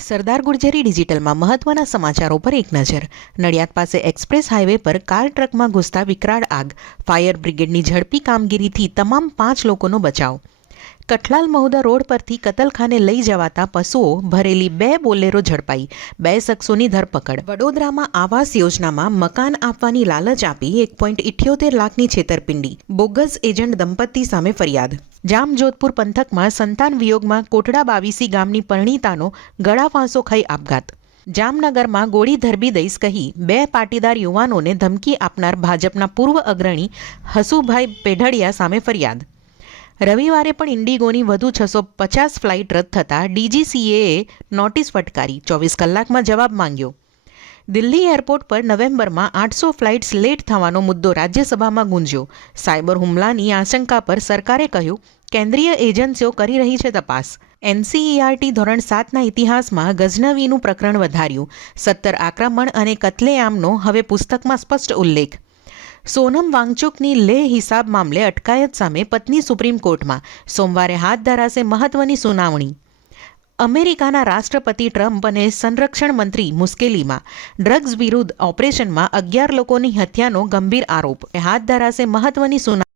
સરદાર ગુર્જરી ડિજિટલમાં મહત્વના સમાચારો પર એક નજર. નડિયાદ પાસે એક્સપ્રેસ હાઈવે પર કાર ટ્રકમાં ઘૂસતા વિકરાળ આગ. ફાયર બ્રિગેડની ઝડપી કામગીરીથી તમામ 5 લોકોનો બચાવ. કઠલાલ મહુદા રોડ પરથી કતલખાને લઈ જવાતા પશુઓ ભરેલી 2 બોલેરો ઝડપાઈ. 2 શખ્સોની ધરપકડ. વડોદરામાં આવાસ યોજનામાં મકાન આપવાની લાલચ આપી 1.78 લાખની છેતરપિંડી. બોગસ એજન્ટ દંપતી સામે ફરિયાદ. જામજોધપુર પંથકમાં સંતાન વિયોગમાં કોટડા બાવીસી ગામની પરિણીતાનો ગળાફાંસો ખાઈ આપઘાત. જામનગરમાં ગોળી ધરબી દઈશ કહી 2 પાટીદાર યુવાનોને ધમકી આપનાર ભાજપના પૂર્વ અગ્રણી હસુભાઈ પેઢડિયા સામે ફરિયાદ. રવિવારે પણ ઇન્ડિગોની વધુ 650 ફ્લાઇટ રદ થતાં ડીજીસીએએ નોટિસ ફટકારી. 24 કલાકમાં જવાબ માંગ્યો. દિલ્હી એરપોર્ટ પર નવેમ્બરમાં 800 ફ્લાઇટ્સ લેટ થવાનો મુદ્દો રાજ્યસભામાં ગુંજ્યો. સાયબર હુમલાની આશંકા પર સરકારે કહ્યું, કેન્દ્રીય એજન્સીઓ કરી રહી છે તપાસ. એનસીઈઆરટી ધોરણ 7ના ઇતિહાસમાં ગઝનવીનું પ્રકરણ વધાર્યું. 17 આક્રમણ અને કત્લેઆમનો હવે પુસ્તકમાં સ્પષ્ટ ઉલ્લેખ. સોનમ વાંગચુકની લેહ હિસાબ મામલે અટકાયત સામે પત્ની સુપ્રીમ કોર્ટમાં. સોમવારે હાથ ધરાશે મહત્વની સુનાવણી. અમેરિકાના રાષ્ટ્રપતિ ટ્રમ્પ અને સંરક્ષણ મંત્રી મુશ્કેલીમાં. ડ્રગ્સ વિરુદ્ધ ઓપરેશનમાં 11 લોકોની હત્યાનો ગંભીર આરોપ. હાથ ધરાશે મહત્વની સુનાવણી.